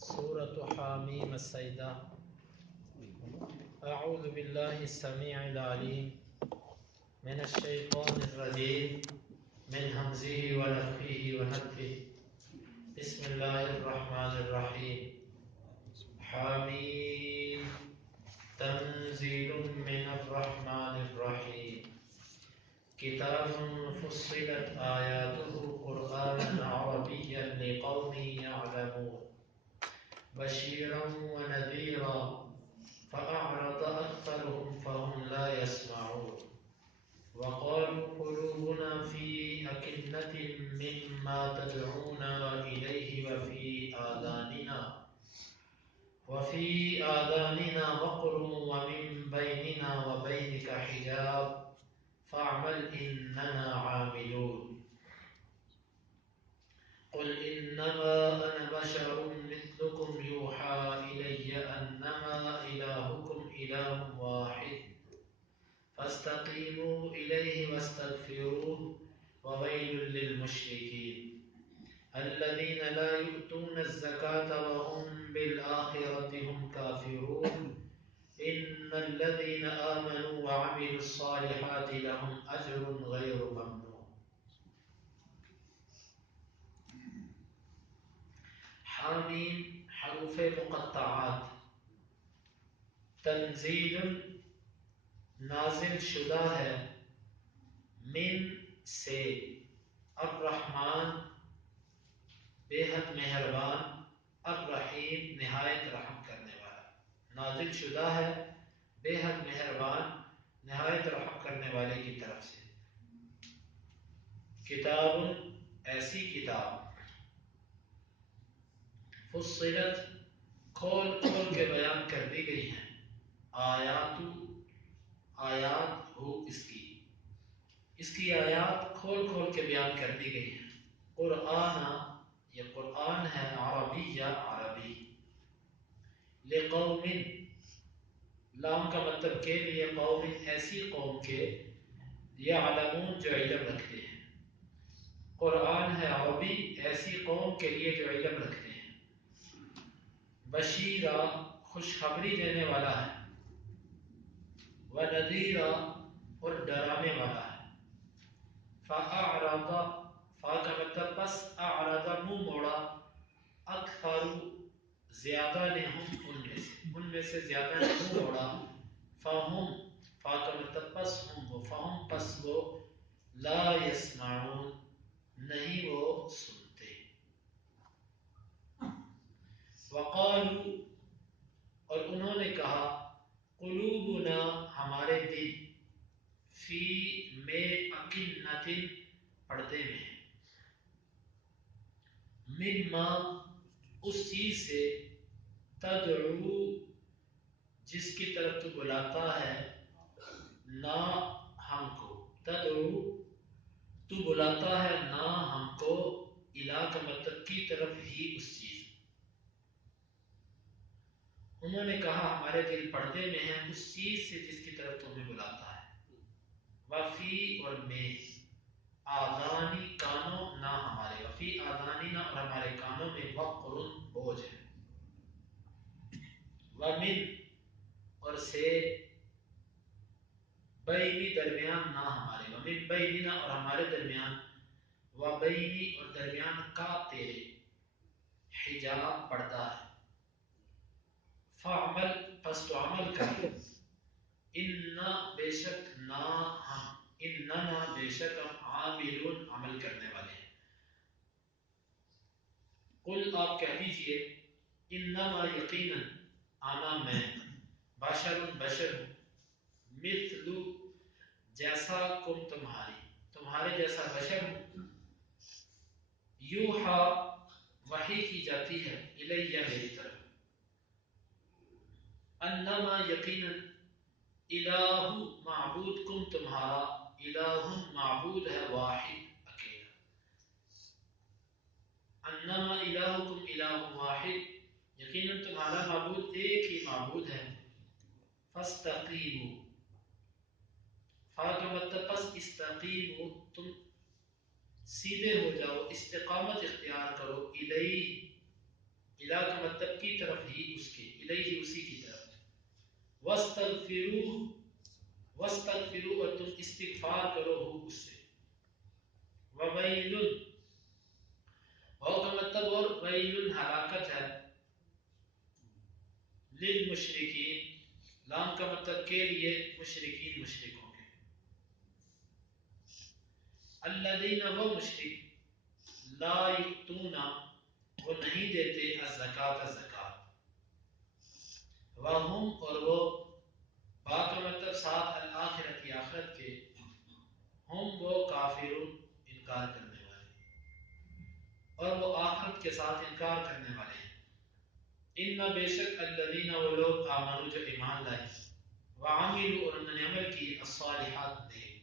سورة حامیم السجدہ. اعوذ باللہ السمیع العلیم من الشیطان الرجیم من حمزه ونفخه ونفثه. بسم اللہ الرحمن الرحیم. حامیم تنزیل من الرحمن الرحیم. کتاب فصلت آیاته قرآنا عربیا لقوم یعلمون بشیرا ونذیرا فأعرض أكثرهم فهم لا يسمعون. وقالوا قلوبنا في أكنة مما تدعونا إليه وفي آذاننا وقر ومن بيننا وبينك حجاب فاعمل إننا عاملون. قل إنما أنا بشر مثلكم يوحى إلي أنما إلهكم إله واحد فاستقيموا إليه واستغفروه وويل للمشركين الذين لا يؤتون الزكاة وهم بالآخرة هم كافرون. إن الذين آمنوا وعملوا الصالحات لهم أجر غير ممنون. حامیم حروف مقطعات. تنزیل نازل شدہ ہے، من سے، الرحمن بے حد مہربان، الرحیم نہایت رحم کرنے والا. نازل شدہ ہے بے حد مہربان نہایت رحم کرنے والے کی طرف سے. کتاب ایسی کتاب، فصلت کھول کھول کے بیان کر دی گئی ہیں، آیات ہو اس کی آیات کھول کھول کے بیان کر دی گئی ہیں. قرآن، یہ قرآن ہے عربی یا عربی. لقوم، لام کا مطلب کے لیے، قوم ایسی قوم کے، یعلمون جو علم رکھتے ہیں. قرآن ہے عربی ایسی قوم کے لیے جو علم رکھتے ہیں. بشیرہ خوشخبری دینے والا ہے، ونذیرہ اور ڈرانے والا ہے. فاعرض، فا کا مطلب پس، اعرض منہ موڑا، اکثر زیادہ نے، ان میں سے زیادہ نے منہ موڑا. فہم، فا کا مطلب پس ہم وہ، فہم پس وہ، لا یسمعون نہیں وہ سنتے. وقالوا اور انہوں نے کہا، قلوبنا ہمارے دل، فی میں، اکنۃ پردے میں ہیں، مما اس چیز سے، تدعو جس کی طرف تو بلاتا ہے، نہ ہم کو، تدعو تو بلاتا ہے نہ ہم کو، الہ کا مطلب کی طرف ہی اس چیز. انہوں نے کہا ہمارے دل پردے میں ہیں اس چیز سے جس کی طرف تمہیں بلاتا ہے. وفی اور میں، آذانی کانوں، نہ ہمارے، وفی آذانی نہ اور ہمارے کانوں میں، وقر بوجھ ہے. ومن اور سے، بینی درمیان، نہ ہمارے، ومن بیننا اور ہمارے درمیان، وبینی اور درمیان کا تیرے، حجاب پردہ ہے. فعمل پس تو عمل کریں، اننا بے شک نہ ہم، اننا بے شک ہم، عاملون عمل کرنے والے ہیں. قل آپ کہہ دیجئے، انما یقینا آنا میں، بشر بشر ہوں، مثل جیسا کم تمہارے جیسا بشر ہوں. یوحا وحی کی جاتی ہے، الیہ میری طرف، انما یقینا الہ معبود کم تمہارا، الہ معبود ہے، واحد اکیلا. انما الہکم الہ واحد یقینا تمہارا معبود ایک ہی معبود ہے. فاستقیموا، فا کا مطلب پس، استقیموا تم سیدھے ہو جاؤ، استقامت اختیار کرو، الا کا مطلب کی طرف ہی، اس کے الیہ اسی کی طرف، واستغفروا اور تم استغفار کرو ہو اس سے، وویل واو کا مطلب اور ویل ہلاکت ہے، للمشرکین لام کا مطلب کے لیے، مشرکین مشرکوں کے، الذین وہ مشرک، لا یؤتون وہ نہیں دیتے الزکات زکات، وہم اور وہ، با کا مطلب ساتھ الآخرت کی آخرت کے، ہم وہ کافرون انکار کرنے والے، اور وہ آخرت کے ساتھ انکار کرنے والے ہیں، ان بے شک الذین وہ لوگ آمنوا جو ایمان لائے، وعملوا اور انہوں نے عمل کی، الصالحات نیک،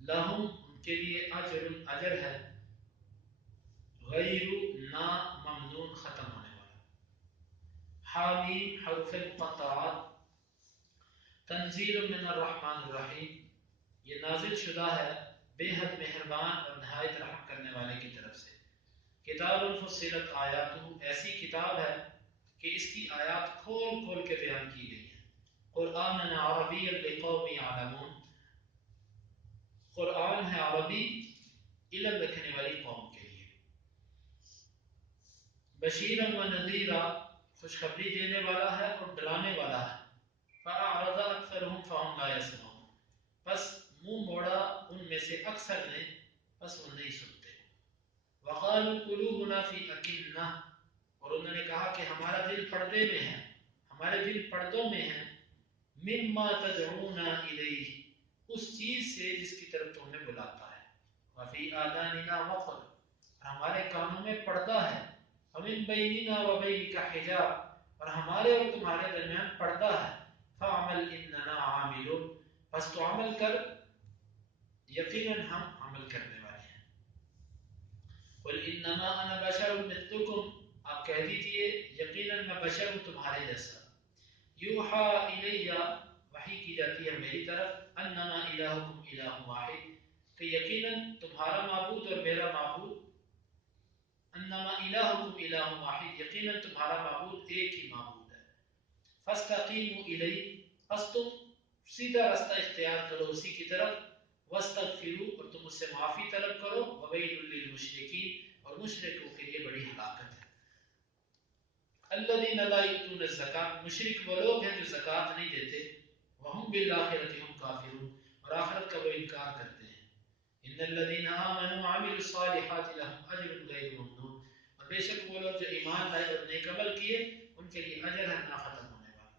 لہم ان کے لیے اجر اجر ہے، غیر نا ممنون ختم ہونے والا، حامیم حروف مقطعات، تنزیل من الرحمن الرحیم یہ نازل شدہ ہے بے حد مہربان اور نہایت رحم کرنے والے کی طرف سے، کتاب فصلت آیاتہ ایسی کتاب ہے کہ اس کی آیات کھول کھول کے بیان کی گئی ہیں، قرآن عربی لقوم یعلمون قرآن ہے عربی علم رکھنے والی قوم کے لیے، بشیرا و نذیرا خوشخبری دینے والا ہے اور ڈرانے والا ہے، فأعرض اکثرهم فهم لا يسمعون پس منہ موڑا ان میں سے اکثر نے، پس وہ نہیں سنتے، وقالوا قلوبنا فی اکنہ اور انہوں نے کہا کہ ہمارا دل پردے میں ہے، ہمارے دل پردوں میں ہے، مما تدعونا الیہ اس چیز سے جس کی طرف تو ہمیں بلاتا ہے، وفی آذاننا وقر ہمارے کانوں میں پردہ ہے، ومن بیننا وبینک حجاب اور ہمارے اور تمہارے درمیان پردہ ہے، فعمل اننا عاملون پس تو عمل کر، یقیناً ہم عمل کرنے والے ہیں، قل انما انا بشر مثلکم آپ کہہ دیجئے یقیناً میں بشر ہوں تمہارے جیسا، یوحا الیہ وحی کی جاتی ہے میری طرف، انما الہکم الہ واحد کہ یقیناً تمہارا معبود اور میرا معبود، انما الہکم الہ واحد یقیناً تمہارا معبود ایک ہی معبود ہے، فاستقیموا الیہ پس تم سیدھا رستہ اختیار کرو اسی کی طرف، واستغفروا اور تم اس سے معافی طلب کرو، وویل للمشرکین اور مشرکوں کے لیے بڑی ہلاکت ہے، الذین لا یؤتون الزکاۃ مشرک وہ لوگ ہیں جو زکوٰۃ نہیں دیتے، وہم بالآخرۃ هم کافرون اور آخرت کا وہ انکار کرتے ہیں، ان الذین آمنوا وعملوا الصالحات لهم اجر غیر ممنون اور بے شک وہ لوگ جو ایمان لائے اور نیک عمل کیے ان کے لیے اجر ہے نہ ختم ہونے والا۔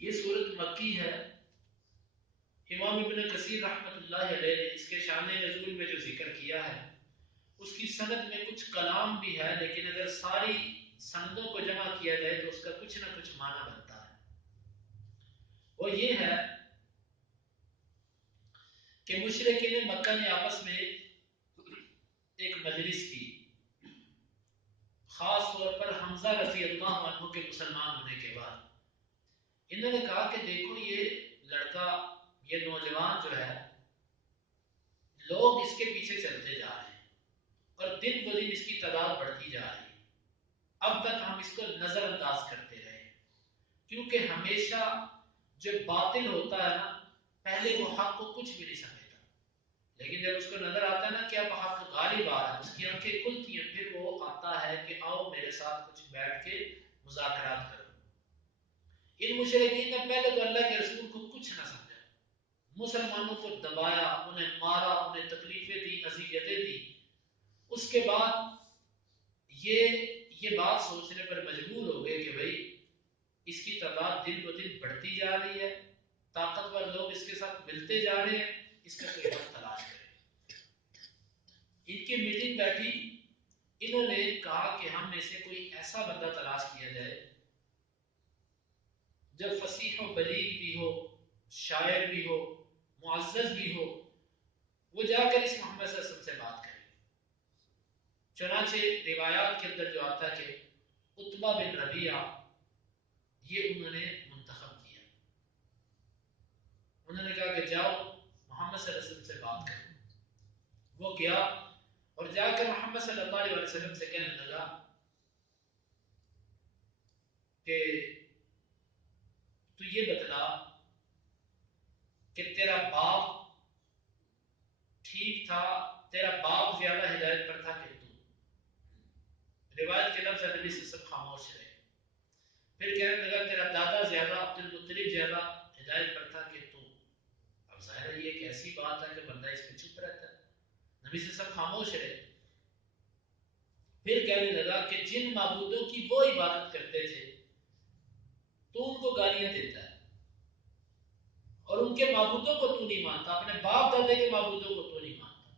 یہ سورۃ مکی ہے، امام ابن کثیر رحمۃ اللہ علیہ نے اس کے شان نزول میں جو ذکر کیا ہے اس کی سند میں کچھ کلام بھی ہے، لیکن اگر ساری سندوں کو جمع کیا جائے تو اس کا کچھ نہ کچھ معنی بنتا ہے، وہ یہ ہے کہ مشرکین مکہ نے آپس میں ایک مجلس کی، خاص طور پر حمزہ رضی اللہ عنہ کے مسلمان ہونے کے بعد انہوں نے کہا کہ دیکھو یہ لڑکا، یہ نوجوان جو ہے لوگ اس کے پیچھے چلتے جا رہے ہیں اور دن بہ دن اس کی تعداد بڑھتی جا رہی ہے، اب تک ہم اس کو نظر انداز کرتے رہے، کیونکہ ہمیشہ جو باطل ہوتا ہے نا پہلے وہ حق کو کچھ بھی نہیں سمجھتا، لیکن جب اس کو نظر آتا ہے نا کہ اب حق غالب آ رہا ہے اس کی آنکھیں کھلتی ہیں، پھر وہ آتا ہے کہ آؤ میرے ساتھ کچھ بیٹھ کے مذاکرات کرو۔ ان مشرکین نے پہلے تو اللہ کے رسول کو کچھ نہ سمجھا، مسلمانوں کو دبایا، انہیں مارا، انہیں تکلیفیں دی، اذیتیں دی، اس کے بعد یہ بات سوچنے پر مجبور ہو گئے کہ بھئی اس کی تعداد دن بہ دن بڑھتی جا رہی ہے، طاقتور لوگ اس کے ساتھ ملتے جا رہے ہیں، اس کا کوئی حل تلاش کریں۔ ان کی میٹنگ بیٹھی، انہوں نے کہا کہ ہم میں سے کوئی ایسا بندہ تلاش کیا جائے جو فصیح و بلیغ بھی ہو، شاعر بھی ہو، معزز بھی ہو، وہ جا کر اس محمد صلی اللہ علیہ وسلم سے بات کرے۔ چنانچہ روایات کے اندر جو آتا ہے کہ عتبہ بن ربیعہ یہ انہوں نے منتخب کیا، کہ جاؤ محمد صلی اللہ علیہ وسلم سے بات کرو۔ وہ گیا اور جا کر محمد صلی اللہ علیہ وسلم سے کہنے لگا کہ تو یہ بتلا کہ تیرا باپ ٹھیک تھا، تیرا باپ زیادہ ہدایت پر تھا کہ تو؟ روایت کے لفظ نبی سے سب خاموش رہے۔ پھر کہنے لگا تیرا دادا زیادہ، عبد المطلب زیادہ ہدایت پر تھا کہ تو؟ اب ظاہر ہے یہ ایک ایسی بات ہے کہ بندہ اس پہ چپ رہتا ہے۔ نبی سے سب خاموش رہے۔ پھر کہنے لگا کہ جن معبودوں کی وہ عبادت کرتے تھے تو ان کو گالیاں دیتا ہے، اور ان کے معبودوں کو تو نہیں مانتا، اپنے باپ دادے کے معبودوں کو تو نہیں مانتا۔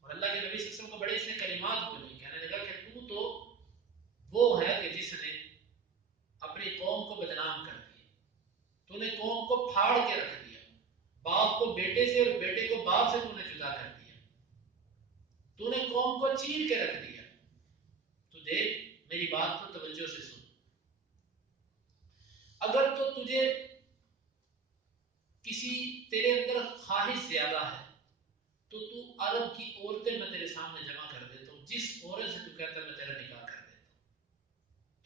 اور اللہ کے نبی صلی اللہ علیہ وسلم کو بڑے اس نے کلمات بولے، کہنے لگا کہ تو وہ ہے کہ جس نے اپنی قوم کو بدنام کر دیا، تو نے قوم کو پھاڑ کے رکھ دیا، باپ کو بیٹے سے اور بیٹے کو باپ سے تو نے جدا کر دیا، تو نے قوم کو چیر کے رکھ دیا۔ تو دیکھ میری بات کو توجہ سے سن، اگر تو تجھے کسی تیرے اندر خواہش زیادہ ہے تو عرب کی عورتیں میں تیرے سامنے جمع کر دیتا ہوں، جس عورت سے تو کہتا ہے میں تیرا نکاح کر دیتا ہوں،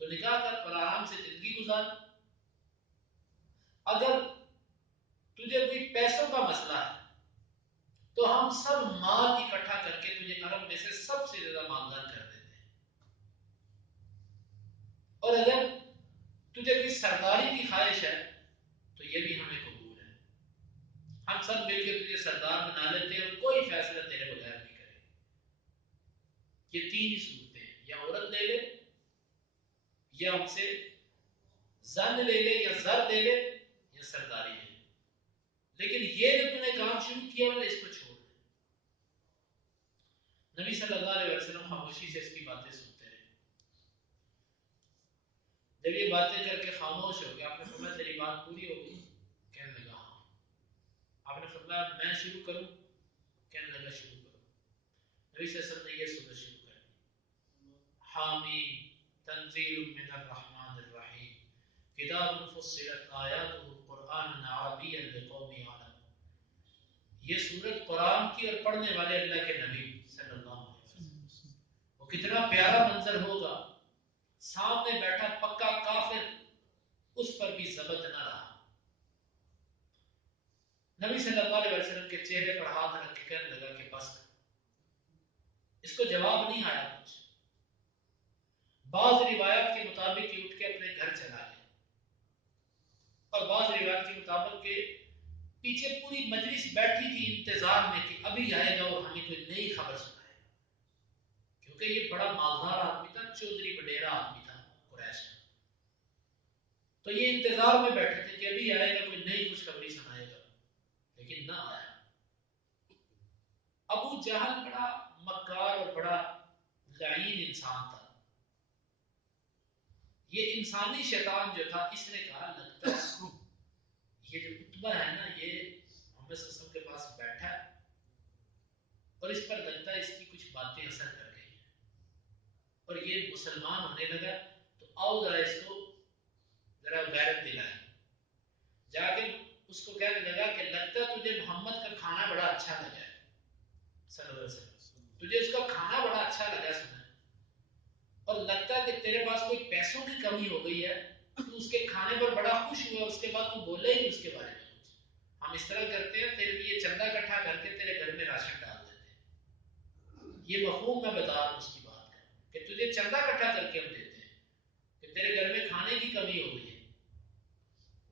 تو نکاح کر اور آرام سے زندگی گزار۔ اگر تجھے کوئی پیسوں کا مسئلہ ہے تو ہم سب مال اکٹھا کر کے تجھے عرب میں سے سب سے زیادہ مالدار کر دیتے ہیں۔ اور اگر تجھے کوئی سرداری کی خواہش ہے تو یہ بھی ہمیں قبول ہے، ہم سب مل کے تجھے سردار بنا لیتے ہیں اور کوئی فیصلہ تیرے بغیر نہیں کرے۔ یہ تین ہی صورتیں ہیں، یا عورت لے لے، یا ہم سے زن لے لے، یا زر لے لے، یا سرداری لے لے، لیکن یہ جو تم نے کام شروع کیا ہے اس کو چھوڑ دے۔ نبی صلی اللہ علیہ وسلم خاموشی سے اس کی باتیں سنتے رہے۔ جب یہ باتیں کر کے خاموش ہو گیا، آپ نے فرمایا تیری بات پوری ہو گئی؟ کہنے لگا ہاں۔ آپ نے فرمایا میں شروع کروں؟ کہنے لگا شروع کرو۔ نبی صلی اللہ علیہ وسلم نے یہ سورت شروع کر دی، حامیم تنزیل من الرحمن الرحیم کتاب فصلت آیاتہ قرآنا عربیا لقوم یعلمون۔ یہ سورت قرآن کی اور پڑھنے والے اللہ کے نبی صلی اللہ علیہ وسلم، وہ کتنا پیارا منظر ہوگا، سامنے بیٹھا پکا کافر اس پر بھی ضبط نہ رہا۔ نبی صلی اللہ علیہ وسلم کے چہرے پر ہاتھ رکھ کے کہنے لگا کہ بس اس کو جواب نہیں آیا کچھ۔ بعض روایات کے مطابق یہ اٹھ کے اپنے گھر چلا گیا، اور بعض روایات کے مطابق کہ پیچھے پوری مجلس بیٹھی تھی انتظار میں کہ ابھی آئے گا اور ہمیں کوئی نئی خبر سنائے گا، کیونکہ یہ بڑا مالدار آدمی تھا، چودھری وڈیرا آدمی تھا قریش کا، تو یہ انتظار میں بیٹھے تھے کہ ابھی آئے گا کوئی نئی خوشخبری سنائے گا، لیکن نہ آیا۔ ابو جہل بڑا مکار اور بڑا لعین انسان تھا۔ یہ انسانی شیطان جو تھا، اس نے کہا لگتا ہے یہ جو عتبہ ہے نا، یہ محمد صلی اللہ علیہ وسلم کے پاس بیٹھا ہے اور اس پر لگتا ہے اس کی کچھ باتیں اثر کر گئی ہیں اور یہ مسلمان ہونے لگا، تو آؤ ذرا اس کو ذرا غیرت دلائیں۔ جا کے اس کو کہنے لگا کہ لگتا ہے تجھے محمد کا کھانا بڑا اچھا لگا ہے صلی اللہ علیہ وسلم، تجھے اس کا کھانا بڑا اچھا لگا سنا، اور لگتا ہے کہ تیرے پاس کوئی پیسوں کی کمی ہو گئی ہے، تو اس کے کھانے پر بڑا خوش ہوا، اس کے بعد تو بولے ہی اس کے بارے میں کچھ۔ ہم اس طرح کرتے ہیں، تیرے لیے چندہ اکٹھا کر کے تیرے گھر میں راشن ڈال دیتے ہیں۔ یہ مفہوم میں بتا رہا ہوں اس کی بات کا، کہ تجھے چندہ اکٹھا کر کے ہم دیتے ہیں کہ تیرے گھر میں کھانے کی کمی ہو گئی ہے۔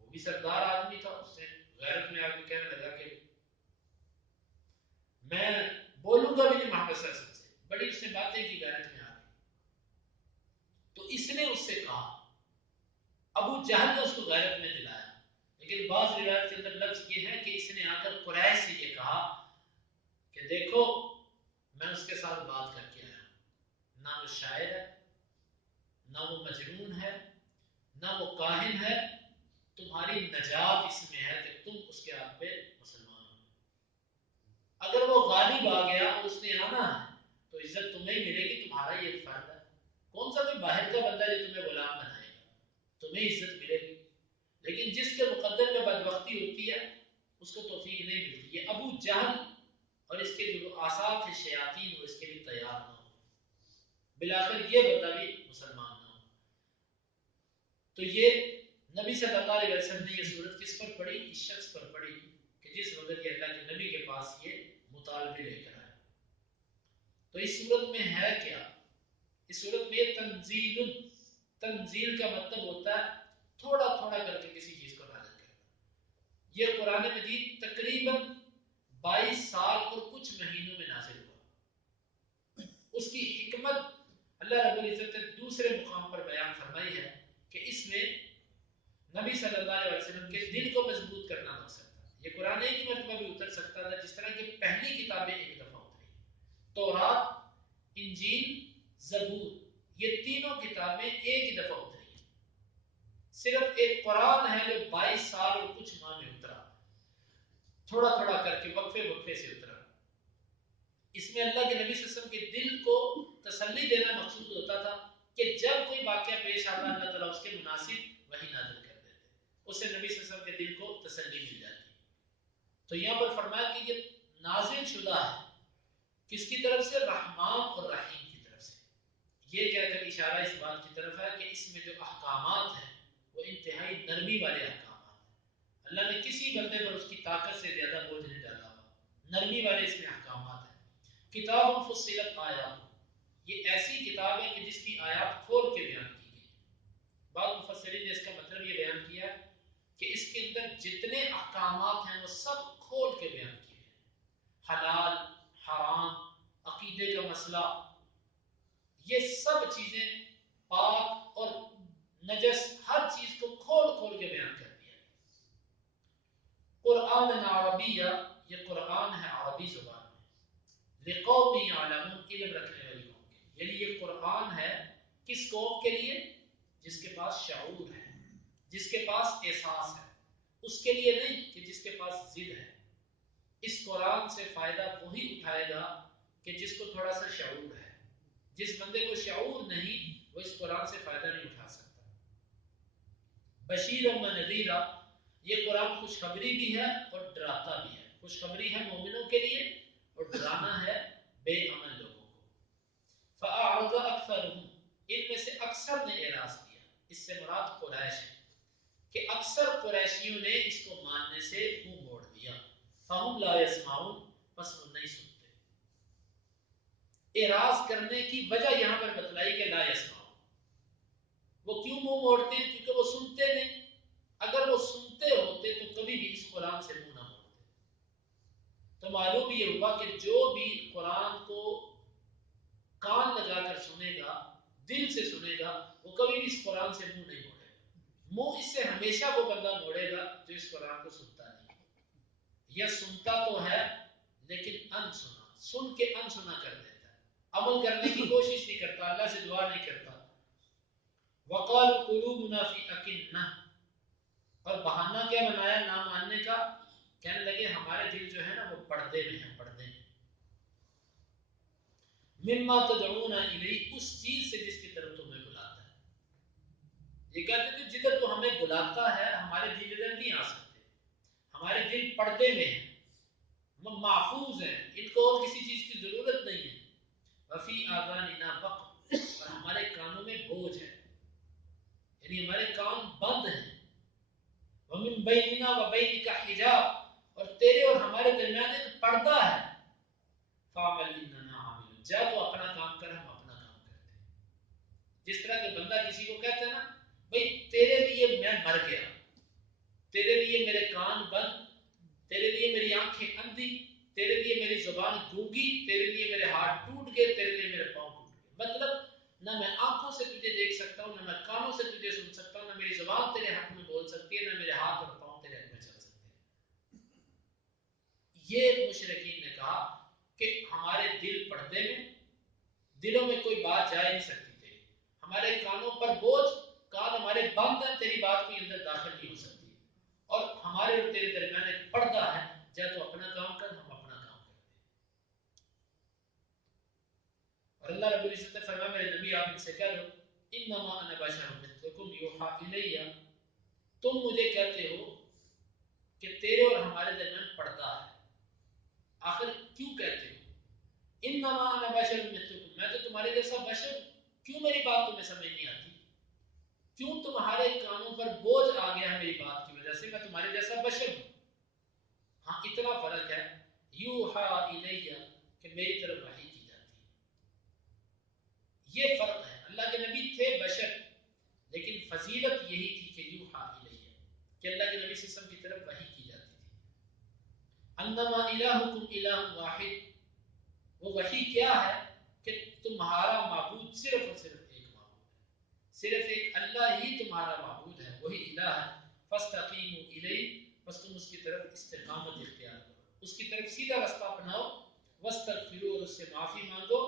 وہ بھی سردار آدمی تھا، اس نے غیرت میں آ کے کہنے لگا کہ میں بولوں گا بھی نہیں محمد صلی اللہ علیہ وسلم سے، بڑی اس نے باتیں کی غیرت میں آ کے۔ تو اس نے اس سے کہا، ابو جہل نے اس کو غیرت میں دلایا، لیکن بعض روایت کے اندر لفظ یہ ہے کہ اس نے آ کر قریش سے یہ کہا کہ دیکھو میں اس کے ساتھ بات کر کے آیا، نہ وہ شاعر ہے، نہ وہ مجنون ہے، نہ وہ کاہن ہے، تمہاری نجات اس میں ہے کہ تم اس کے ہاتھ پہ مسلمان ہو۔ اگر وہ غالب آ گیا اور اس نے آنا ہے تو عزت تمہیں ملے گی، تمہارا یہ فرض ہے۔ کون سا کوئی باہر کا بندہ جو تمہیں غلام بنائے گا، تمہیں عزت ملے گی۔ لیکن جس کے مقدر میں بدبختی ہوتی ہے اس کو توفیق نہیں ملتی. یہ ابو جہل اور اس کے جو آثار تھے شیاطین وہ اس کے لیے تیار نہ ہو، بالآخر یہ بندہ بھی مسلمان نہ ہو. تو یہ نبی صلی اللہ علیہ وسلم نے یہ صورت کس پر پڑھی؟ اس شخص پر پڑھی کہ جس وقت یہ اللہ کے نبی کے پاس یہ مطالبے لے کر آئے. تو اس صورت میں ہے کیا؟ اس صورت میں تنزیل، تنزیل کا مطلب ہوتا ہے تھوڑا تھوڑا کر کے کسی چیز کو نازل کرنا. یہ قرآن مجید تقریباً 22 سال اور کچھ مہینوں میں نازل ہوا. اس کی حکمت اللہ رب العزت نے دوسرے مقام پر بیان فرمائی ہے کہ اس میں نبی صلی اللہ علیہ وسلم کے دل کو مضبوط کرنا مقصد تھا. یہ قرآن ایک ہی مرتبہ بھی اتر سکتا تھا، جس طرح کہ پہلی کتابیں ایک دفعہ اتری، تورات، انجیل، زبور، یہ تینوں کتابیں ایک ہی دفعہ اتری. صرف ایک قرآن ہے جو 22 سال اور کچھ ماہ میں اترا، تھوڑا تھوڑا کر کے وقفے وقفے سے اترا. اس میں اللہ کے نبی صلی اللہ علیہ وسلم کے دل کو تسلی دینا مقصود ہوتا تھا کہ جب کوئی واقعہ پیش آتا اللہ تعالیٰ اس کے مناسب وحی نازل کر دیتے، اس سے نبی صلی اللہ علیہ وسلم کے دل کو تسلی مل جاتی. تو یہاں پر فرمایا کہ یہ نازل شدہ ہے کس کی طرف سے؟ رحمان اور رحیم کی طرف سے. یہ کہہ کر اشارہ اس بات کی طرف ہے کہ اس میں جو احکامات ہیں وہ انتہائی نرمی والے احکامات ہیں. اللہ نے کسی بندے پر اس کی طاقت سے زیادہ بوجھ نہیں ڈالا ہوا، نرمی والے اس میں احکامات ہیں. کتاب فصلت آیات، یہ ایسی کتاب ہے کہ جس کی آیات کھول کے بیان کی گئی. بعض مفسرین نے اس کا مطلب یہ بیان کیا کہ اس کے اندر جتنے احکامات ہیں وہ سب کھول کے بیان کیے گئے. حلال، حرام، عقیدے کا مسئلہ، یہ سب چیزیں، پاک اور نجس، ہر چیز کو کھول کھول کے بیان کر دیا. قرآن عربیہ، یہ قرآن ہے عربی زبان میں، لقوم یعلمون، علم رکھنے والی قوم کے لیے. یعنی یہ قرآن ہے کس قوم کے لیے؟ جس کے پاس شعور ہے، جس کے پاس احساس ہے. اس کے لیے نہیں کہ جس کے پاس ضد ہے. اس قرآن سے فائدہ وہی اٹھائے گا کہ جس کو تھوڑا سا شعور ہے. جس بندے کو شعور نہیں وہ اس قرآن سے فائدہ نہیں اٹھا سکتا. بشیر و نذیرہ، یہ قرآن خوشخبری بھی ہے اور ڈراتا بھی ہے. خوشخبری ہے مومنوں کے لیے اور ڈرانا ہے بے عمل لوگوں کو. فأعرض اکثرهم، ان میں سے اکثر نے اعراض کیا. اس سے مراد قریش ہے کہ اکثر قریشیوں نے اس کو ماننے سے منہ موڑ دیا. فهم لا يسمعون، پس وہ نہیں سنتے. اعراض کرنے کی وجہ یہاں پر بتلائی کہ لا يسمعون، وہ کیوں منہ موڑتے ہیں؟ کیونکہ وہ سنتے نہیں. اگر وہ سنتے ہوتے تو کبھی بھی اس قرآن سے منہ نہ موڑتے. تو معلوم یہ ہوا کہ جو بھی قرآن کو کان لگا کر سنے گا، دل سے سنے گا، وہ کبھی بھی اس قرآن سے منہ نہیں موڑے گا. منہ اس سے ہمیشہ وہ بندہ موڑے گا جو اس قرآن کو سنتا نہیں، یا سنتا تو ہے لیکن انسنا، سن کے انسنا کر دیتا ہے، عمل کرنے کی کوشش نہیں کرتا، اللہ سے دعا نہیں کرتا. وقالوا قلوبنا فی اکنہ، اور بہانہ کیا بنایا نہ ماننے کا؟ کہنے لگے ہمارے دل جو ہے نا وہ پردے میں ہیں، پردے میں. مما تدعونا الیہ، اس چیز سے جس کی طرف تمہیں بلاتا ہے. یہ کہتے تھے جدھر تو ہمیں بلاتا ہے ہمارے دل ادھر نہیں آ سکتے، ہمارے دل پردے میں ہیں، محفوظ ہیں، ان کو اور کسی چیز کی ضرورت نہیں ہے. وفی آذاننا وقر، اور ہمارے کانوں میں بوجھ ہے، یعنی ہمارے کان بند ہیں. ومن بیننا وبینک حجاب، اور تیرے اور ہمارے درمیان ایک پردہ ہے. فاعمل اننا عاملون، جا تو اپنا کام کر، ہم اپنا کام کرتے ہیں. جس طرح کہ بندہ کسی کو کہتا ہے نا بھئی تیرے لیے میں مر گیا، تیرے لیے میرے کان بند، تیرے لیے میری آنکھیں اندھی، تیرے لیے میری زبان گونگی، تیرے لیے میرے ہاتھ ٹوٹ گئے، تیرے لیے میرے پاؤں ٹوٹ گئے. مطلب نہ میں آنکھوں سے تجھے دیکھ سکتا ہوں، نہ میں کانوں سے تجھے سن سکتا ہوں، نہ میری زبان تیرے حق میں بول سکتی ہے، نہ میرے ہاتھ اور پاؤں تیرے حق میں چل سکتے ہیں. یہ مشرکین نے کہا کہ ہمارے دل پردے میں، دلوں میں کوئی بات جا نہیں سکتی تیری، ہمارے کانوں پر بوجھ، کان ہمارے بند ہیں، تیری بات کوئی اندر داخل نہیں ہو سکتی، اور ہمارے اور تیرے درمیان ایک پردہ ہے، جا تو اپنا کام کر، ہم اپنا کام کرتے ہیں. اور اللہ رب العزت نے فرمایا میرے نبی آپ ان سے کہہ دو انما انا بشر مثلکم یوحی الی، تم مجھے کہتے ہو کہ تیرے اور ہمارے درمیان پڑتا ہے. آخر کیوں کہتے ہو انما انا بشر مثلکم، میں تو تمہارے جیسا بشر ہوں، کیوں میری بات تمہیں سمجھ نہیں آتی؟ کیوں تمہارے کانوں پر بوجھ آ گیا ہے میری بات کی وجہ سے؟ میں تمہارے جیسا بشر ہوں. ہاں اتنا فرق ہے، یوحا الیہ کہ میری طرف وحی کی جاتی ہے. یہ فرق ہے. اللہ کے نبی تھے بشر، لیکن فضیلت یہی تھی کہ یوحا الیہ، کہ اللہ کے نبی صلی اللہ علیہ وسلم کی طرف وحی کی جاتی تھی. انما الہکم الہ واحد، وہ وحی کیا ہے کہ تمہارا معبود صرف اور صرف ایک معبود ہے، صرف ایک اللہ ہی تمہارا معبود ہے، وہی الہ ہے. فاستقیموا الیہ، بس تم اس کی طرف استقامت اختیار کرو، اس کی طرف سیدھا رستہ اپناؤ. واستغفروا، اور اس سے معافی مانگو.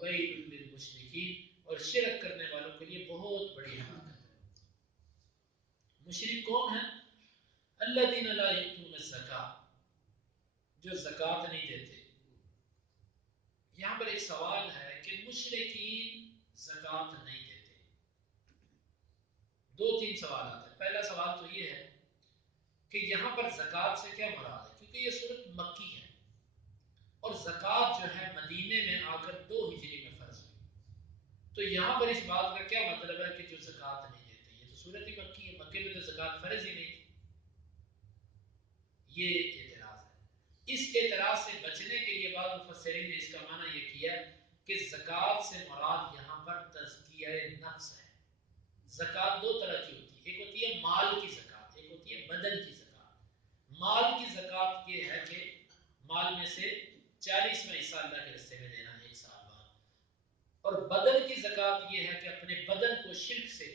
ویل للمشرکین، اور شرک کرنے والوں کے لیے بہت بڑی ہلاکت ہے. مشرک کون ہیں؟ الذین لا یؤتون الزکاۃ، جو زکوٰۃ نہیں دیتے. یہاں پر ایک سوال ہے کہ مشرکین زکوٰۃ نہیں دیتے. دو تین سوالات ہیں. پہلا سوال تو یہ ہے کہ یہاں پر زکوٰۃ سے کیا مراد ہے، کیونکہ یہ صورت مکی ہے اور زکوٰۃ جو ہے مدینے میں آ کر 2 ہجری میں فرض ہوئی. تو یہاں پر اس بات کا کیا مطلب ہے کہ جو زکوٰۃ نہیں دیتے؟ یہ تو صورت ہی مکی ہے، مکے میں تو زکوٰۃ فرض ہی نہیں تھی. یہ اعتراض ہے. اس اعتراض سے بچنے کے لیے بعض مفسرین نے اس کا معنی یہ کیا کہ زکوٰۃ سے مراد یہاں پر تزکیہ نفس ہے. زکوٰۃ 2 طرح کی ہوتی ہے، ایک ہوتی ہے مال کی زکوٰۃ، ایک ہوتی ہے بدن کی زکوٰۃ. مال کی زکوٰۃ یہ ہے کہ مال میں سے 40واں حصہ اللہ کے رستے میں دینا 1 سال بعد. اور بدن کی زکوٰۃ یہ ہے کہ اپنے بدن کو شرک سے،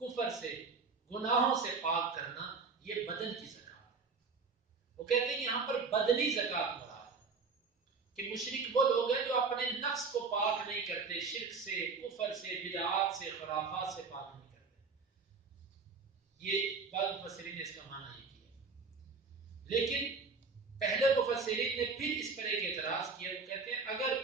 کفر سے، گناہوں سے پاک کرنا، یہ بدن کی زکوٰۃ. وہ کہتے ہیں یہاں پر بدنی زکوٰۃ مراد ہے کہ مشرک وہ لوگ ہیں جو اپنے نفس کو پاک نہیں کرتے، شرک سے، کفر سے، بدعات سے، خرافات سے پاک نہیں کرتے. یہ بعض مفسرین نے اس کا معنی یہ کیا. لیکن پہلے مفسرین نے پھر اس پر ایک اعتراض کیا. وہ کہتے ہیں اگر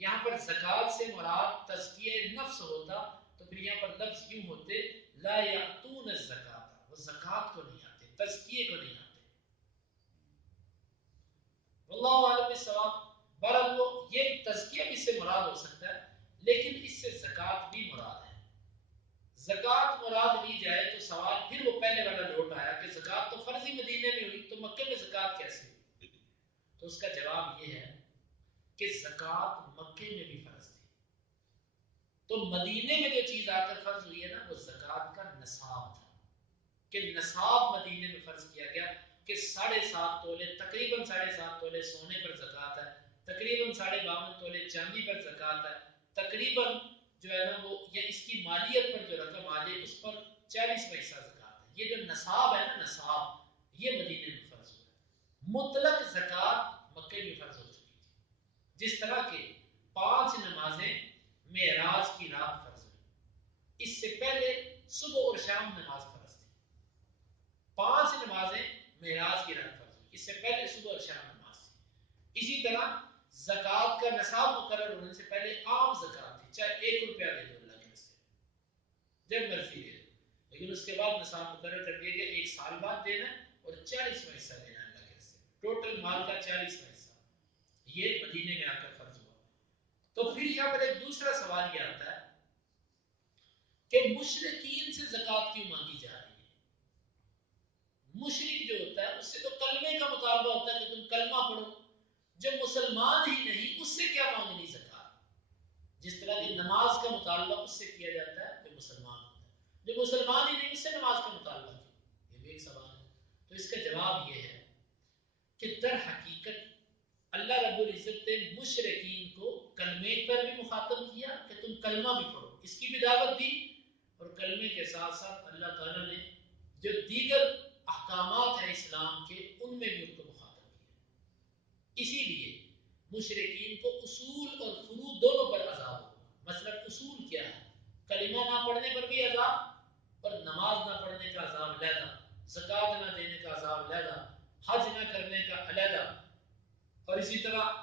یہاں پر زکوٰۃ سے مراد تزکیہ نفس ہوتا تو پھر یہاں پر لفظ یوں ہوتے لا یأتون الزکاۃ، وہ زکوٰۃ کو نہیں آتے، تزکیے کو نہیں آتے. واللہ عالم الصواب. بہرحال وہ یہ تزکیہ بھی اس سے مراد ہو سکتا ہے، لیکن اس سے زکوٰۃ بھی مراد ہے. زکوٰۃ مراد لی جائے تو سوال پھر وہ پہلے والا لوٹ آیا کہ زکوٰۃ تو فرضی مدینے میں ہوئی، تو مکے میں زکوٰۃ کیسے ہوئی؟ تو اس کا جواب یہ ہے کہ زکوٰۃ مکے میں بھی فرض تھی. تو مدینے میں جو چیز آ کر فرض ہوئی ہے نا، وہ زکوٰۃ کا نصاب تھا، کہ نصاب مدینے میں فرض کیا گیا کہ 7.5 تولے، تقریباً 7.5 تولے سونے پر زکوٰۃ ہے، تقریباً 52 تولے چاندی پر زکوٰۃ ہے، تقریباً جو ہے نا وہ یا اس کی مالیت پر جو رقم آ جائے اس پر 40واں حصہ زکوٰۃ ہے. یہ جو نصاب ہے نا، نصاب یہ مدینے میں فرض ہوا ہے. مطلق زکوٰۃ مکے میں فرض ہو چکی تھی. جس طرح کہ 5 نمازیں معراج کی رات فرض ہوئی، اس سے پہلے صبح اور شام نماز فرض تھی. 5 نمازیں معراج کی رات فرض ہوئی، اس سے پہلے صبح اور شام نماز تھی. اسی طرح زکوٰۃ کا نصاب مقرر ہونے سے پہلے عام زکوٰۃ تھی، چاہے 1 روپیہ دے دو اللہ کے راستے میں، جب مرضی دے دو. لیکن اس کے بعد نصاب مقرر کر دیا گیا 1 سال بعد دینا اور 40واں حصہ دینا اللہ کے راستے میں، ٹوٹل مال کا 40واں حصہ. یہ مدینے میں آ کر فرض ہوا. تو پھر یہاں پر ایک دوسرا سوال یہ آتا ہے کہ مشرکین سے زکوٰۃ کیوں مانگی جا رہی ہے؟ مشرک جو ہوتا ہے اس سے تو کلمے کا مطالبہ ہوتا ہے کہ تم کلمہ پڑھو. جو مسلمان ہی نہیں اس سے کیا مانگنی زکوٰۃ؟ جس طرح کی نماز کا مطالبہ اس سے کیا جاتا ہے جو مسلمان ہوتا ہے، جو مسلمان ہی نہیں اس سے نماز کا مطالبہ کیوں؟ یہ بھی ایک سوال ہے. تو اس کا جواب یہ ہے کہ در حقیقت اللہ رب العزت نے مشرکین کو کلمے پر بھی مخاطب کیا کہ تم کلمہ بھی پڑھو، اس کی بھی دعوت دی، اور کلمے کے ساتھ ساتھ اللہ تعالیٰ نے جو دیگر احکامات ہیں اسلام کے ان میں بھی ان کو مخاطب کیا. اسی لیے مشرکین کو اصول اور فروع دونوں پر عذاب ہوگا. مثلا اصول کیا ہے؟ کلمہ نہ پڑھنے پر بھی عذاب، اور نماز نہ پڑھنے کا عذاب علیحدہ، زکوٰۃ نہ دینے کا عذاب علیحدہ، حج نہ کرنے کا علیحدہ، اور اسی طرح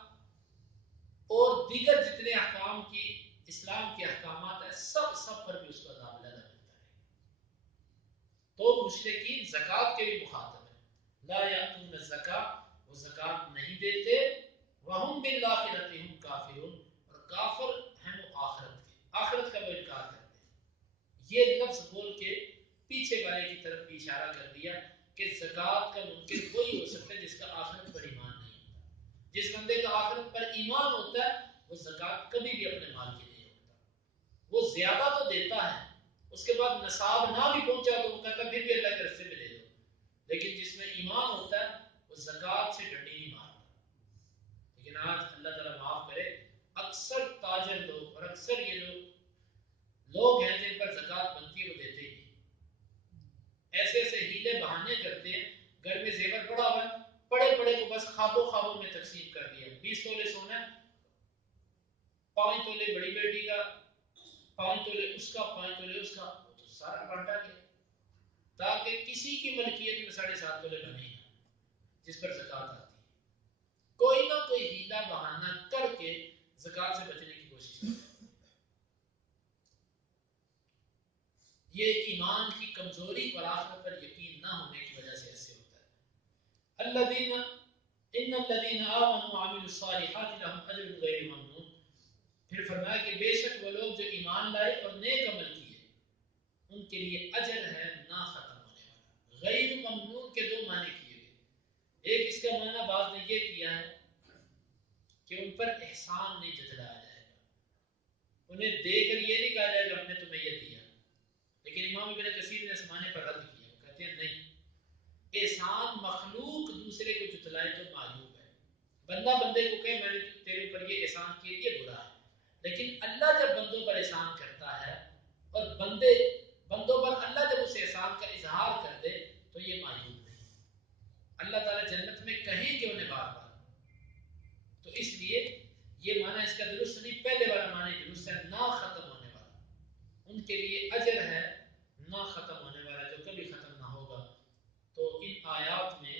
اور دیگر جتنے احکام کی اسلام کے احکامات ہیں سب پر بھی اس کو عذاب علیحدہ ملتا ہے. تو مشرکین زکوٰۃ کے بھی مخاطب ہیں. لا یأتون الزکاۃ وہ زکات نہیں دیتے، وہم بالآخرۃ هم کافرون اور کافر ہیں وہ آخرت کا وہ انکار کرتے ہیں۔ یہ لفظ بول کے پیچھے والے کی طرف بھی اشارہ کر دیا کہ زکات کا منکر وہی ہو سکتا ہے جس کا آخرت پر ایمان نہیں ہوتا۔ جس بندے کا آخرت پر ایمان ہوتا ہے وہ زکات کبھی بھی اپنے مال کی نہیں ہوتا، وہ زیادہ تو دیتا ہے، اس کے بعد نصاب نہ بھی پہنچا تو وہ کہتا پھر بھی اللہ کے راستے میں دے دو، لیکن جس میں ایمان ہوتا ہے وہ زکات سے ڈنڈی نہیں مارتا۔ لیکن آج اللہ تعالیٰ معاف کرے اکثر تاجر لوگ اور اکثر یہ لوگ ہیں جن پر زکات بنتی ہے وہ دیتے ہی نہیں، ایسے ایسے ہیلے بہانے کرتے ہیں، گھر میں زیور پڑا ہوا ہے، پڑے پڑے کو بس خوابوں میں تقسیم کر دیا، 20 تولے سونا، 5 تولے بڑی بیٹی کا، 5 تولے اس کا، 5 تولے اس کا، وہ تو سارا بانٹا گیا تاکہ کسی کی ملکیت میں 7.5 تولے بنے ہیں جس پر زکات آتی ہے۔ کوئی نہ کوئی ہیلا بہانہ کر کے زکات سے بچنے کی کوشش کرتے ہیں۔ یہ ایمان کی کمزوری اور آخرت پر یقین نہ ہونے کی وجہ سے ایسے ہوتا ہے۔ الذین ان الذین آمنوا وعملوا الصالحات لهم اجر غیر ممنون، پھر فرمایا کہ بے شک وہ لوگ جو ایمان لائے اور نیک عمل کیے ان کے لیے اجر ہے نہ ختم ہونے والا۔ غیر ممنون کے 2 معنی کیے گئے، ایک اس کا معنی بعض نے یہ کیا ہے کہ ان پر احسان نہیں جتلایا جائے گا، انہیں دے کر یہ نہیں کہا جائے گا ہم نے تمہیں یہ دیا، لیکن امام ابن کثیر نے اسمانے پر رد کیا، وہ کہتے ہیں نہیں، احسان مخلوق دوسرے کو جتلائے تو معیوب ہے، بندہ بندے کو کہے میں نے تیرے اوپر یہ احسان کیا یہ برا ہے، لیکن اللہ جب بندوں پر احسان کرتا ہے اور بندوں پر اللہ جب اس احسان کا اظہار کر دے تو یہ معیوب نہیں، اللہ تعالیٰ جنت میں کہیں گے انہیں بار بار، تو اس لیے یہ معنی اس کا درست نہیں، پہلے والا معنی درست ہے نہ ختم ہونے والا، ان کے لیے اجر ہے نہ ختم ہونے والا جو کبھی ختم نہ ہوگا۔ تو ان آیات میں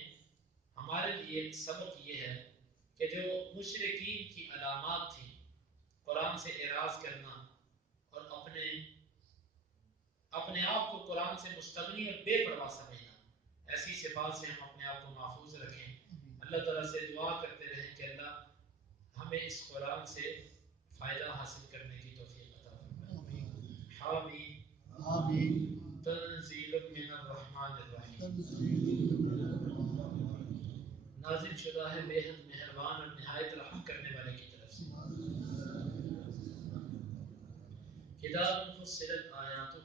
ہمارے لیے سبق یہ ہے کہ جو مشرکین کی علامات تھیں، قرآن سے اعراض کرنا اور اپنے آپ کو قرآن سے مستغنی اور بے پرواہ سمجھنا، ایسی صفات سے ہم اپنے آپ کو محفوظ رکھیں۔ اللہ تعالیٰ سے دعا کرتے رہیں کہ اللہ ہمیں اس قرآن سے فائدہ حاصل کرنے کی توفیق عطا فرمائے۔ حامین آمین۔ تنزیل من الرحمن الرحیم، نازل شدہ ہے بے حد مہربان اور نہایت رحم کرنے والے کی طرف سے۔ کتاب فصلت آیاتہ،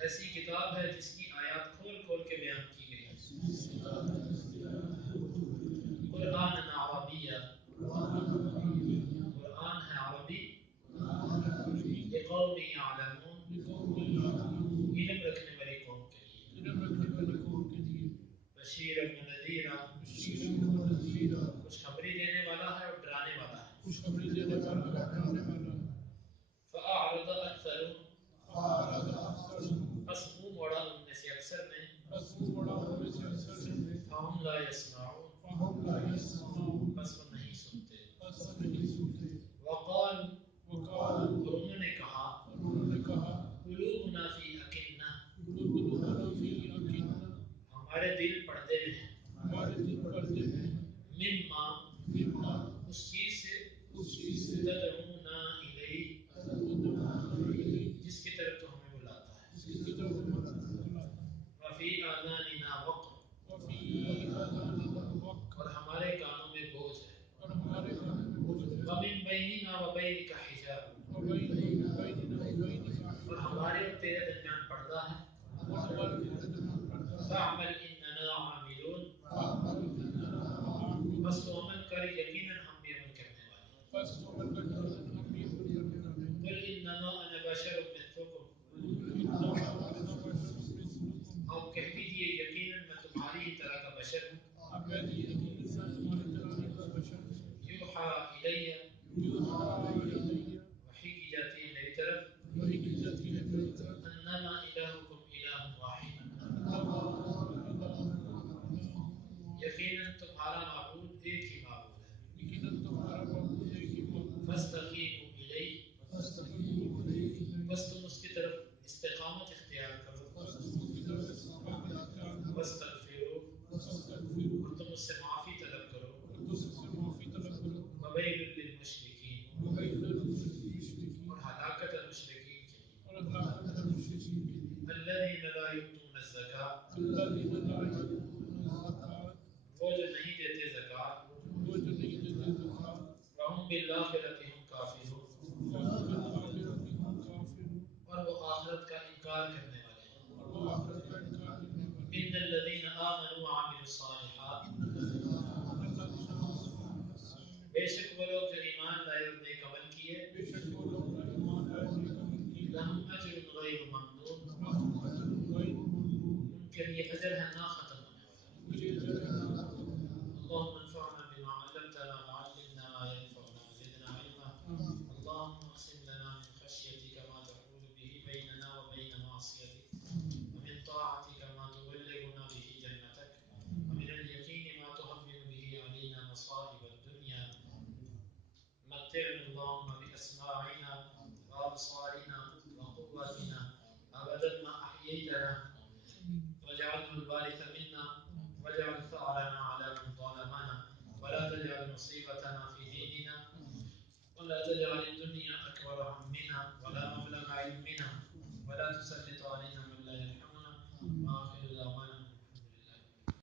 ایسی کتاب ہے جس کی آیات کھول کھول کے بیان کی گئی ہے۔ قرآن عربیہ، قرآن ہے عربی، لقوم یعلمون، علم رکھنے والی قوم کے لیے، بشیر و نذیر، خوشخبری دینے والا ہے اور ڈرانے والا ہے۔ فأعرض أكثرهم، پس منہ موڑا ان میں سے اکثر نے، فهم لا يسمعون، پس وہ نہیں سنتے، وقال، اور انہوں نے کہا، قلوبنا فی أکنة، ہمارے دل پردے میں ہیں، مما، اس چیز سے، تدعونا الیہ، جس کی طرف تو ہمیں بلاتا ہے، وفی آذاننا وقر، اور ہمارے کانوں میں بوجھ ہے، ومن بیننا وبینک حجاب، اور ہمارے اور تیرے درمیان پردہ ہے، فاعمل اننا عاملون، بس تو عمل کر یقیناً ہم بھی عمل کرنے والے ہیں۔ قل انما انا بشر مثلکم، آپ کہہ دیجئے یقیناً میں تمہاری ہی طرح کا بشر ہوں، یوحا الیہ، وحی کی جاتی ہے میری طرف، انما الہکم الہ واحد، یقیناً تمہارا معبود ایک ہی معبود ہے، فاستقیموا الیہ، بس تم اس کی طرف استقامت اختیار کرو، واستغفر الذين لا يؤتون الزكاة وہ جو نہیں دیتے زکوٰۃ وهم بالآخرة هم کافرون اور وہ آخرت کا انکار کرنے والے ہیں ان الذين آمنوا وعملوا الصالحات بے شک وہ لوگ جو ایمان لائے اور نیک عمل کیے لہم اجر غیر ممنون ان کے لیے اجر ہے نہ ختم ہونے والا اللهم انفعنا بما علمتنا وعلمنا ما ينفعنا وزدنا علما اللهم اقسم لنا من خشيتك ما تحول به بيننا وبين معصيتك ومن طاعتك ما تبلغنا به جنتك ومن اليقين ما تهون به علينا مصائب الدنيا متعنا اللهم بأسماعنا وأبصارنا وقوتنا أبدا ما أحييتنا واجعله الوارث منا واجعل ثأرنا على من ظلمنا ولا تجعل مصيبتنا في ديننا ولا تجعل الدنيا أكبر همنا ولا مبلغ علمنا ولا تسلط علينا من لا يرحمنا وآخر دعوانا